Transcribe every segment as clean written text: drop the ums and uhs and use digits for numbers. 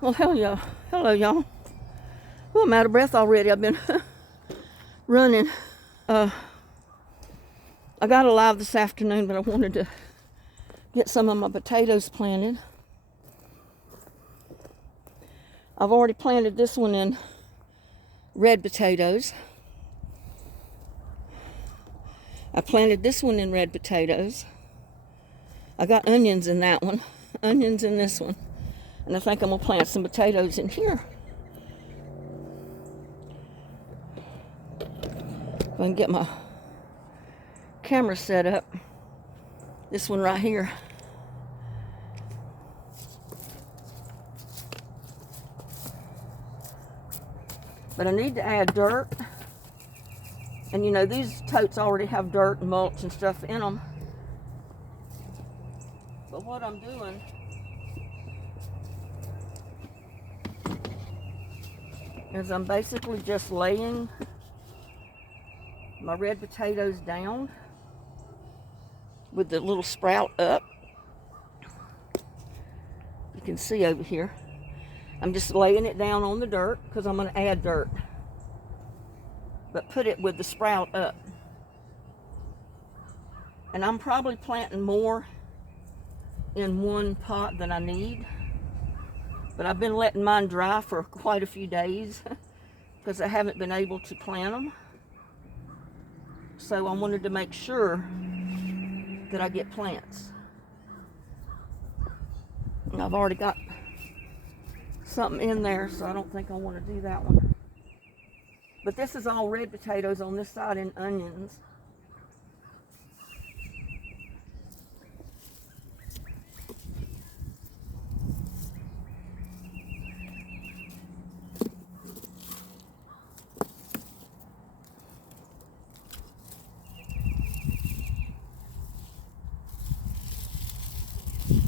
Well, hell yeah. Hello, y'all. Well, I'm out of breath already. I've been running. I got alive this afternoon, but I wanted to get some of my potatoes planted. I've already planted this one in red potatoes. I planted this one in red potatoes. I got onions in that one, onions in this one. And I think I'm going to plant some potatoes in here. If I can get my camera set up. This one right here. But I need to add dirt. And you know, these totes already have dirt and mulch and stuff in them. But what I'm doing is I'm basically just laying my red potatoes down with the little sprout up. You can see over here. I'm just laying it down on the dirt because I'm going to add dirt. But put it with the sprout up. And I'm probably planting more in one pot than I need. But I've been letting mine dry for quite a few days because I haven't been able to plant them. So I wanted to make sure that I get plants. And I've already got something in there, so I don't think I want to do that one. But this is all red potatoes on this side and onions.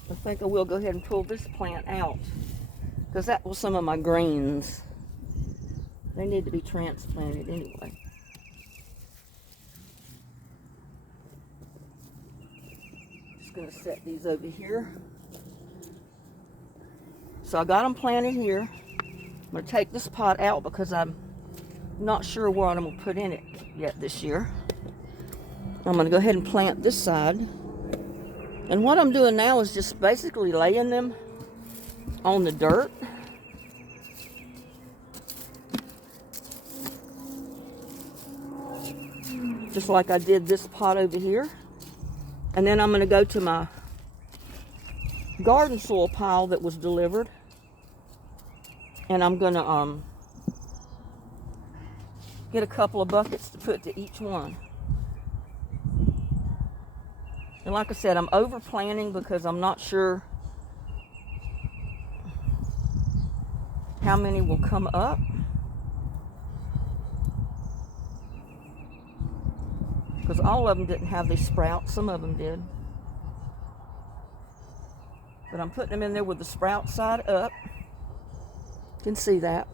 I think I will go ahead and pull this plant out because that was some of my greens. They need to be transplanted anyway. Just going to set these over here. So I got them planted here. I'm going to take this pot out because I'm not sure what I'm going to put in it yet this year. I'm going to go ahead and plant this side. And what I'm doing now is just basically laying them on the dirt. Just like I did this pot over here. And then I'm going to go to my garden soil pile that was delivered. And I'm going to get a couple of buckets to put to each one. And like I said, I'm over planting because I'm not sure how many will come up. Because all of them didn't have these sprouts. Some of them did. But I'm putting them in there with the sprout side up. You can see that.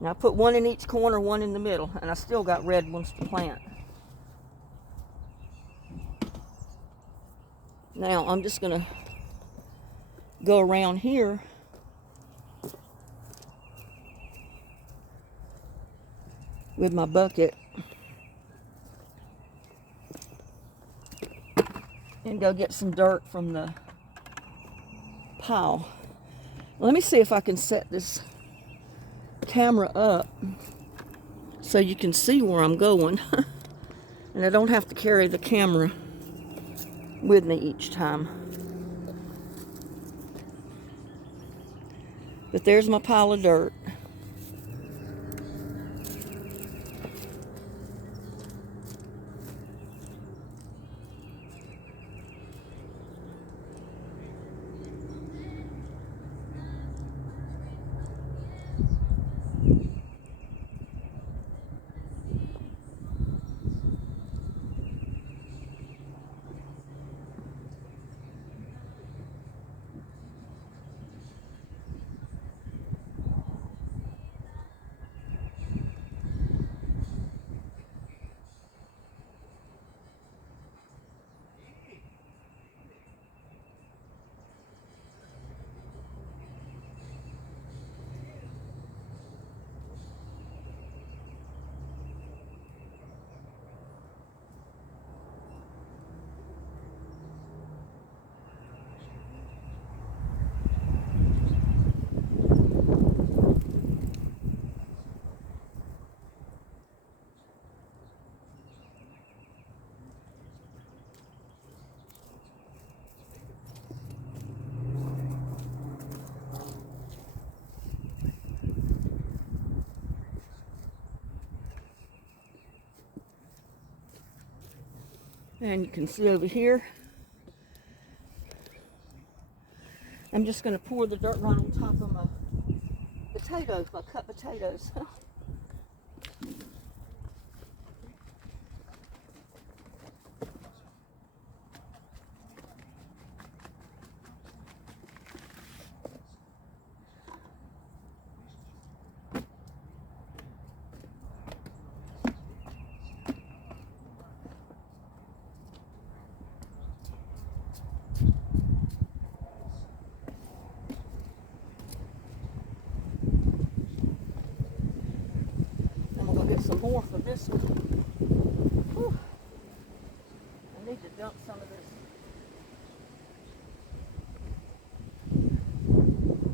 Now I put one in each corner, one in the middle, and I still got red ones to plant. Now I'm just going to go around here with my bucket and go get some dirt from the pile. Let me see if I can set this camera up so you can see where I'm going and I don't have to carry the camera with me each time. But there's my pile of dirt. And you can see over here, I'm just going to pour the dirt right on top of my potatoes, my cut potatoes. I'm going to get some more for this one. Whew. I need to dump some of this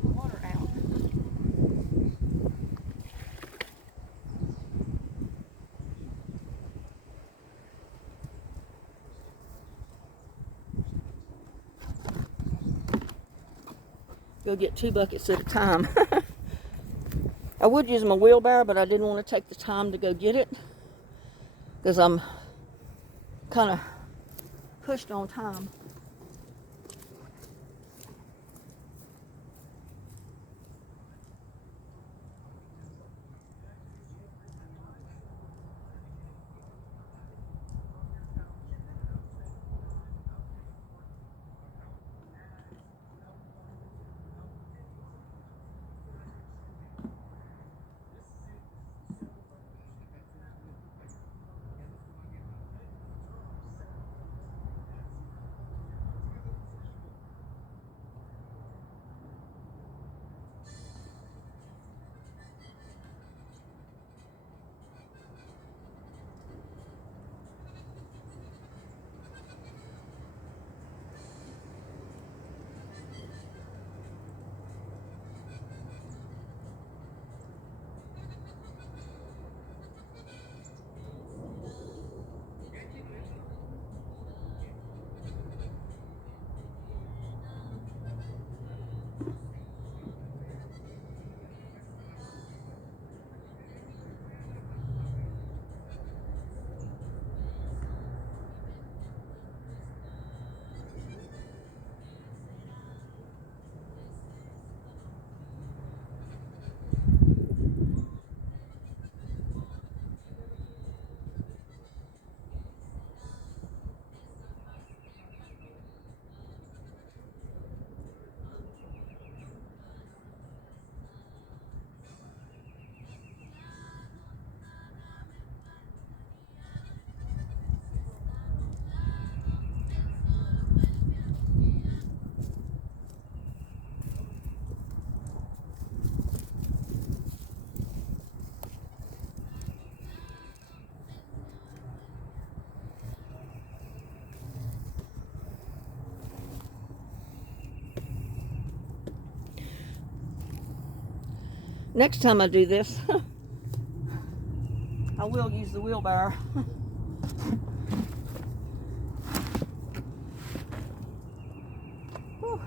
water out. Go get 2 buckets at a time. I would use my wheelbarrow, but I didn't want to take the time to go get it because I'm kind of pushed on time. Next time I do this, I will use the wheelbarrow. Whew.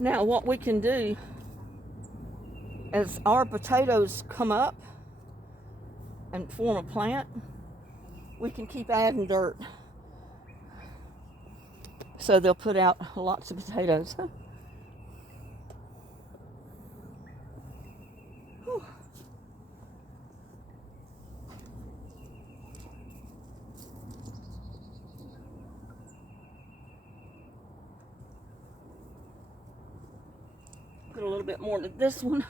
Now what we can do as our potatoes come up and form a plant, we can keep adding dirt so they'll put out lots of potatoes. Whew. Put a little bit more to this one.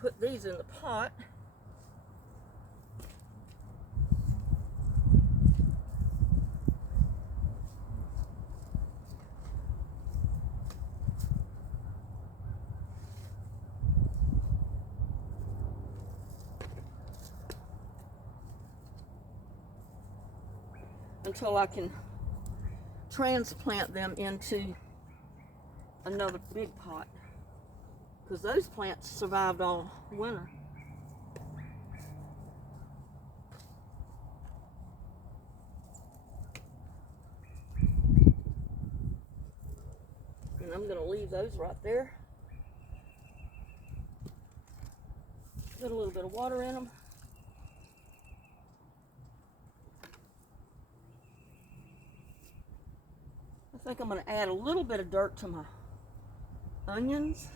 put these in the pot. Until I can transplant them into another big pot, because those plants survived all winter. And I'm going to leave those right there. Put a little bit of water in them. I think I'm going to add a little bit of dirt to my onions.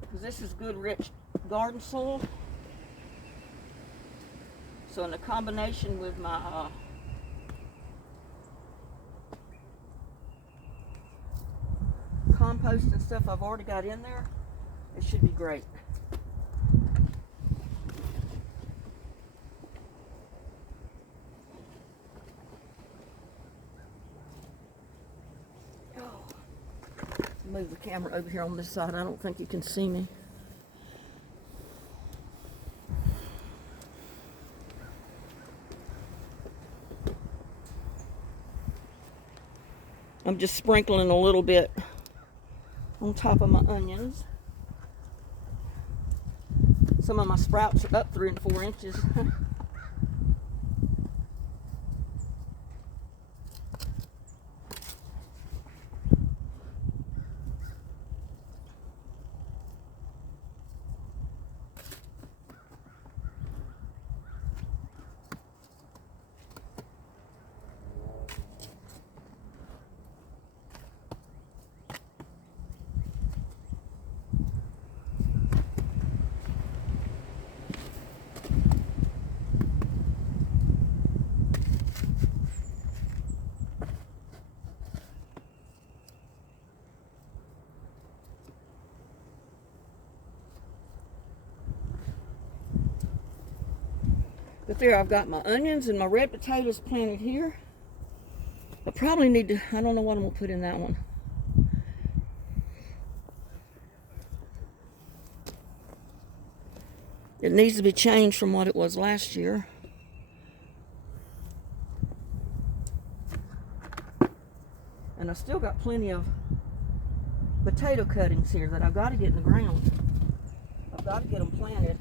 Because this is good, rich garden soil. So in a combination with my compost and stuff I've already got in there, it should be great. Move the camera over here on this side. I don't think you can see me. I'm just sprinkling a little bit on top of my onions. Some of my sprouts are up 3 and 4 inches. But there, I've got my onions and my red potatoes planted here. I probably need to, I don't know what I'm going to put in that one. It needs to be changed from what it was last year. And I've still got plenty of potato cuttings here that I've got to get in the ground. I've got to get them planted.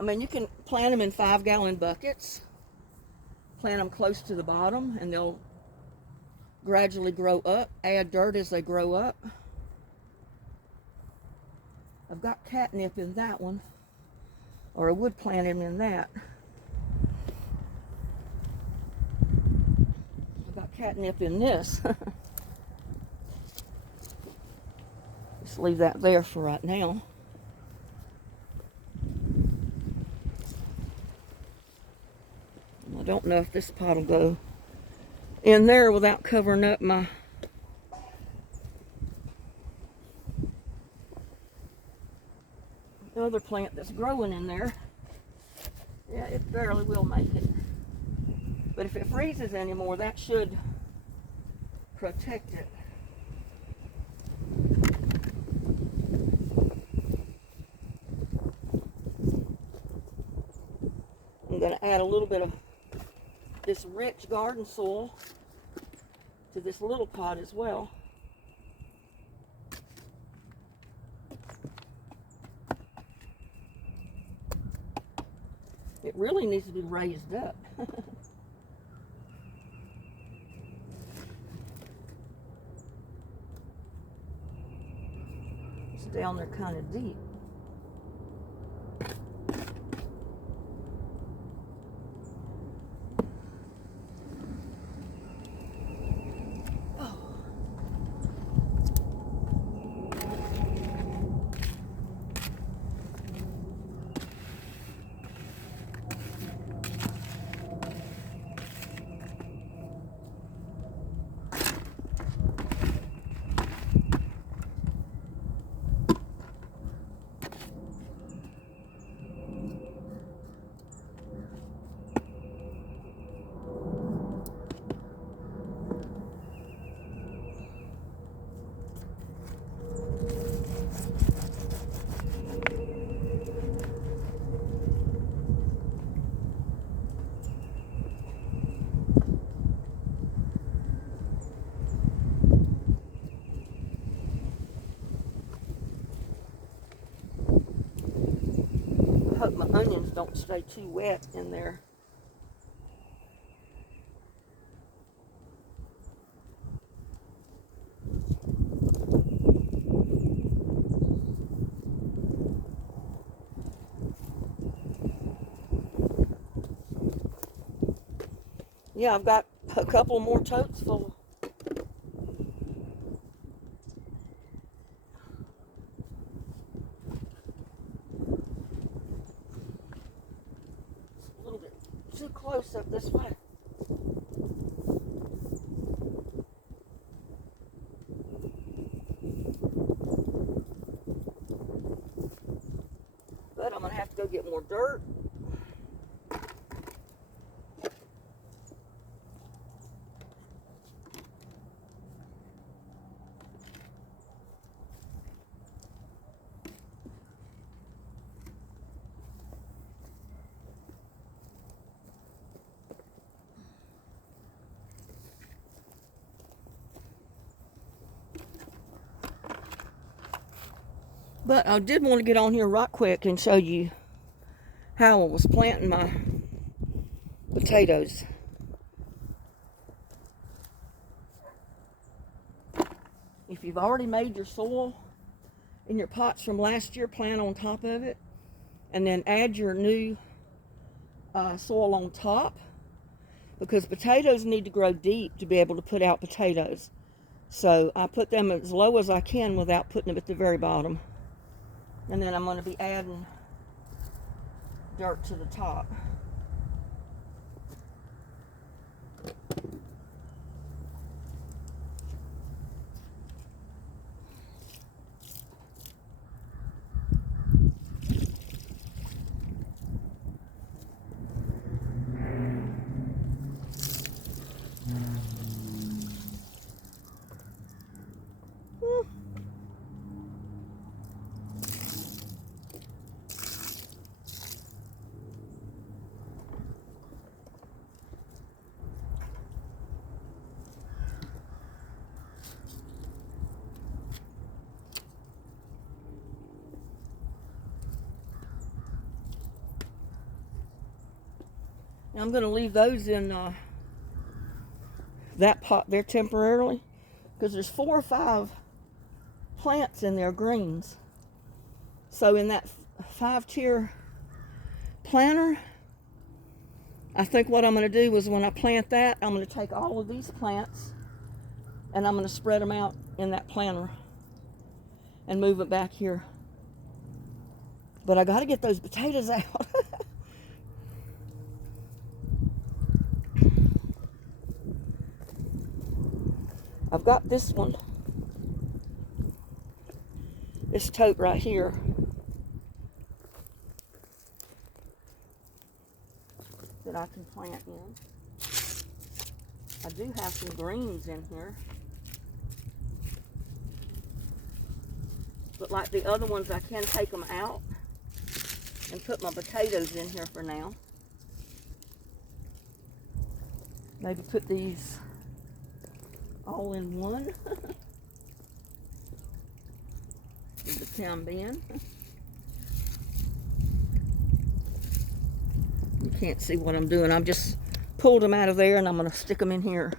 I mean, you can plant them in 5-gallon buckets, plant them close to the bottom, and they'll gradually grow up. Add dirt as they grow up. I've got catnip in that one, or I would plant him in that. I've got catnip in this. Just leave that there for right now. I don't know if this pot will go in there without covering up my other plant that's growing in there. Yeah, it barely will make it. But if it freezes anymore, that should protect it. I'm going to add a little bit of this rich garden soil to this little pot as well. It really needs to be raised up. It's down there kind of deep. hope my onions don't stay too wet in there. Yeah, I've got a couple more totes full. A little bit too close up this way. But I'm going to have to go get more dirt. But I did want to get on here right quick and show you how I was planting my potatoes. If you've already made your soil in your pots from last year, plant on top of it, and then add your new soil on top, because potatoes need to grow deep to be able to put out potatoes. So I put them as low as I can without putting them at the very bottom. And then I'm going to be adding dirt to the top. Now I'm going to leave those in that pot there temporarily, because there's 4 or 5 plants in there, greens. So in that 5-tier planter, I think what I'm going to do is when I plant that, I'm going to take all of these plants and I'm going to spread them out in that planter and move it back here. But I got to get those potatoes out. I've got this one, this tote right here. That I can plant in. I do have some greens in here. But like the other ones, I can take them out and put my potatoes in here for now. Maybe put these all in one for the time being. You can't see what I'm doing. I've just pulled them out of there and I'm going to stick them in here.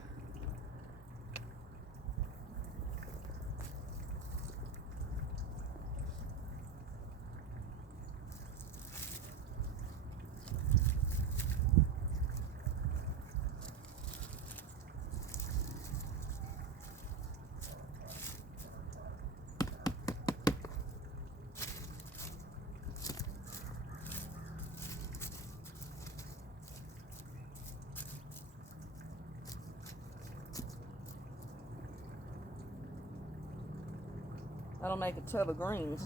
That'll make a tub of greens.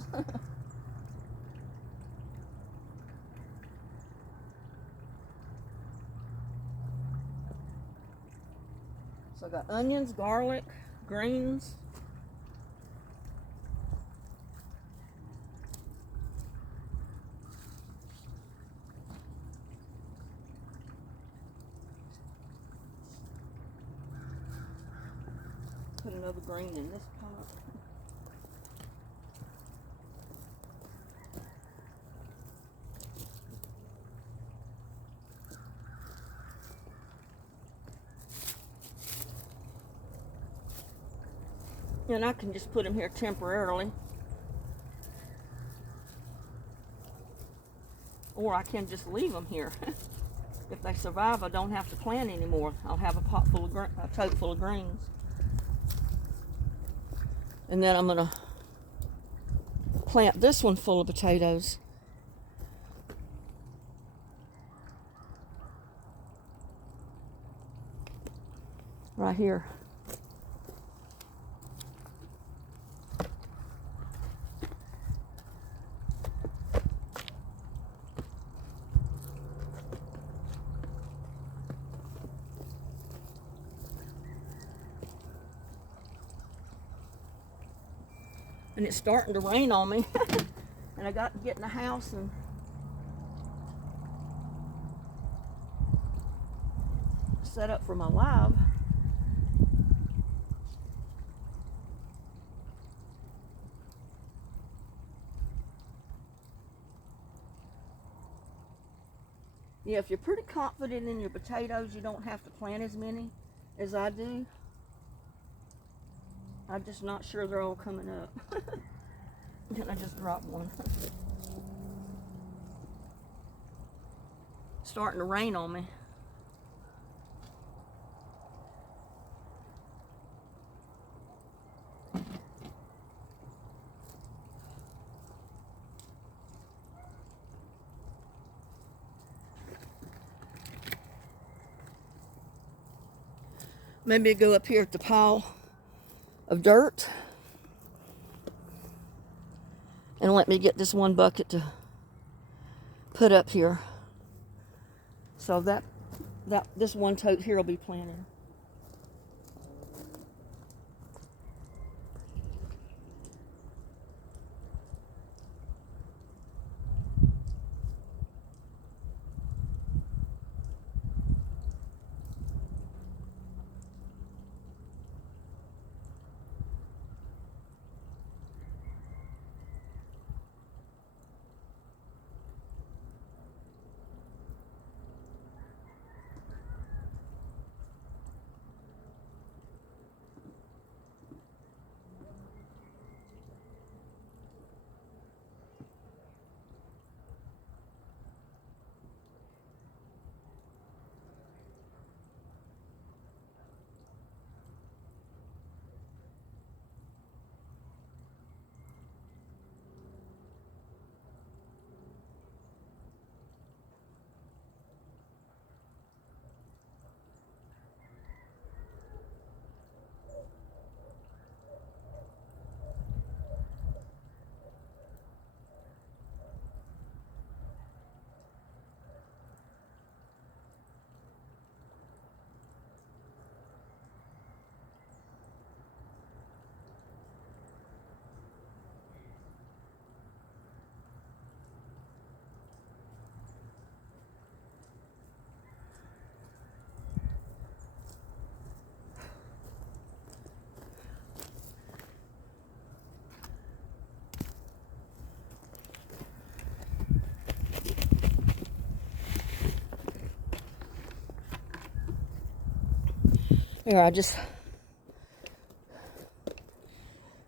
So I got onions, garlic, greens. Put another green in this pot. And I can just put them here temporarily. Or I can just leave them here. If they survive, I don't have to plant anymore. I'll have a pot full of a tote full of greens. And then I'm gonna plant this one full of potatoes. Right here. And it's starting to rain on me. And I got to get in the house and set up for my live. Yeah, if you're pretty confident in your potatoes, you don't have to plant as many as I do. I'm just not sure they're all coming up. And I just dropped one. Starting to rain on me. Maybe go up here at the pile of dirt and let me get this one bucket to put up here. So this one tote here will be planted. Here, I just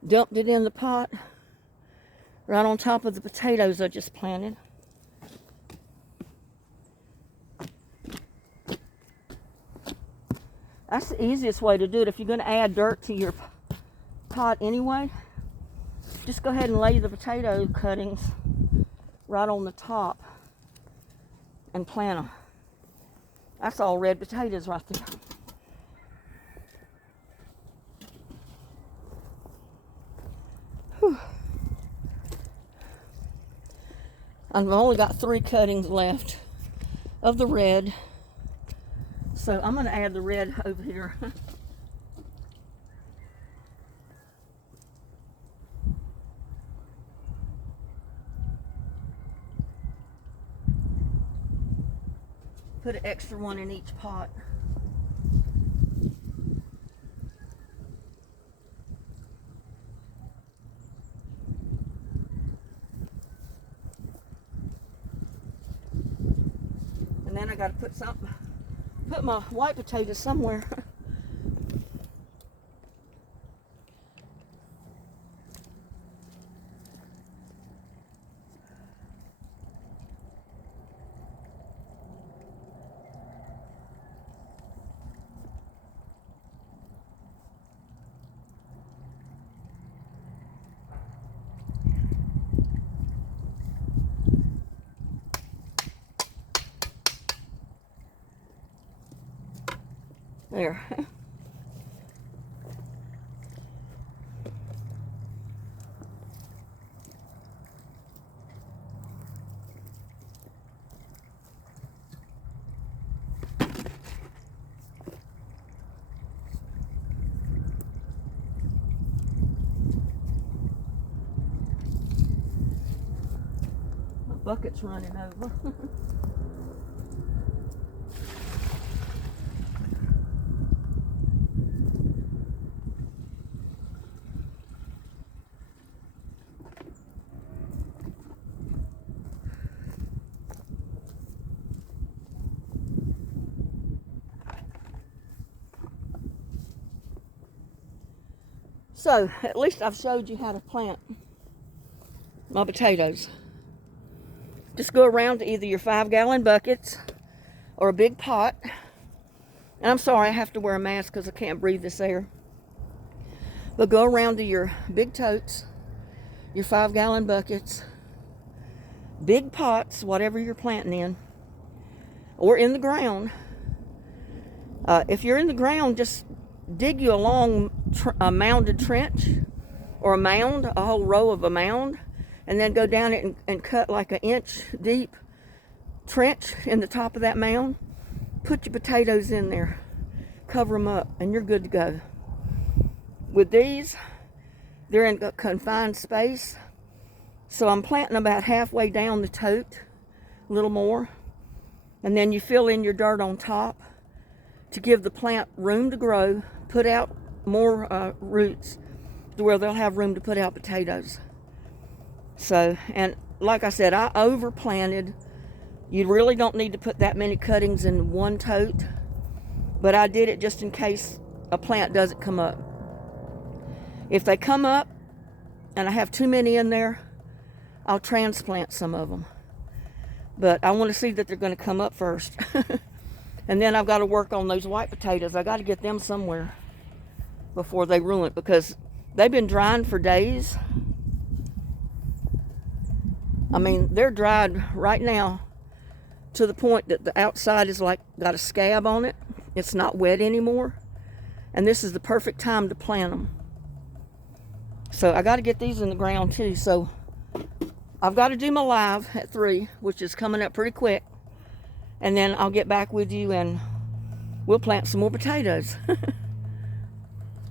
dumped it in the pot right on top of the potatoes I just planted. That's the easiest way to do it. If you're going to add dirt to your pot anyway, just go ahead and lay the potato cuttings right on the top and plant them. That's all red potatoes right there. I've only got 3 cuttings left of the red, so I'm going to add the red over here. Put an extra one in each pot. And then I got to put my white potatoes somewhere. There. My bucket's running over. So, at least I've showed you how to plant my potatoes. Just go around to either your 5-gallon buckets or a big pot. And I'm sorry, I have to wear a mask because I can't breathe this air. But go around to your big totes, your 5-gallon buckets, big pots, whatever you're planting in, or in the ground. If you're in the ground, just dig you a long a mounded trench or a mound, a whole row of a mound, and then go down it and cut like an inch deep trench in the top of that mound. Put your potatoes in there, cover them up, and you're good to go. With these, they're in a confined space, so I'm planting about halfway down the tote, a little more, and then you fill in your dirt on top to give the plant room to grow, put out more roots to where they'll have room to put out potatoes. So, and like I said, I overplanted. You really don't need to put that many cuttings in one tote, but I did it just in case a plant doesn't come up. If they come up and I have too many in there, I'll transplant some of them. But I want to see that they're going to come up first. And then I've got to work on those white potatoes. I got to get them somewhere before they ruin it, because they've been drying for days. I mean, they're dried right now to the point that the outside is like got a scab on it. It's not wet anymore. And this is the perfect time to plant them. So I got to get these in the ground too. So I've got to do my live at 3, which is coming up pretty quick. And then I'll get back with you and we'll plant some more potatoes.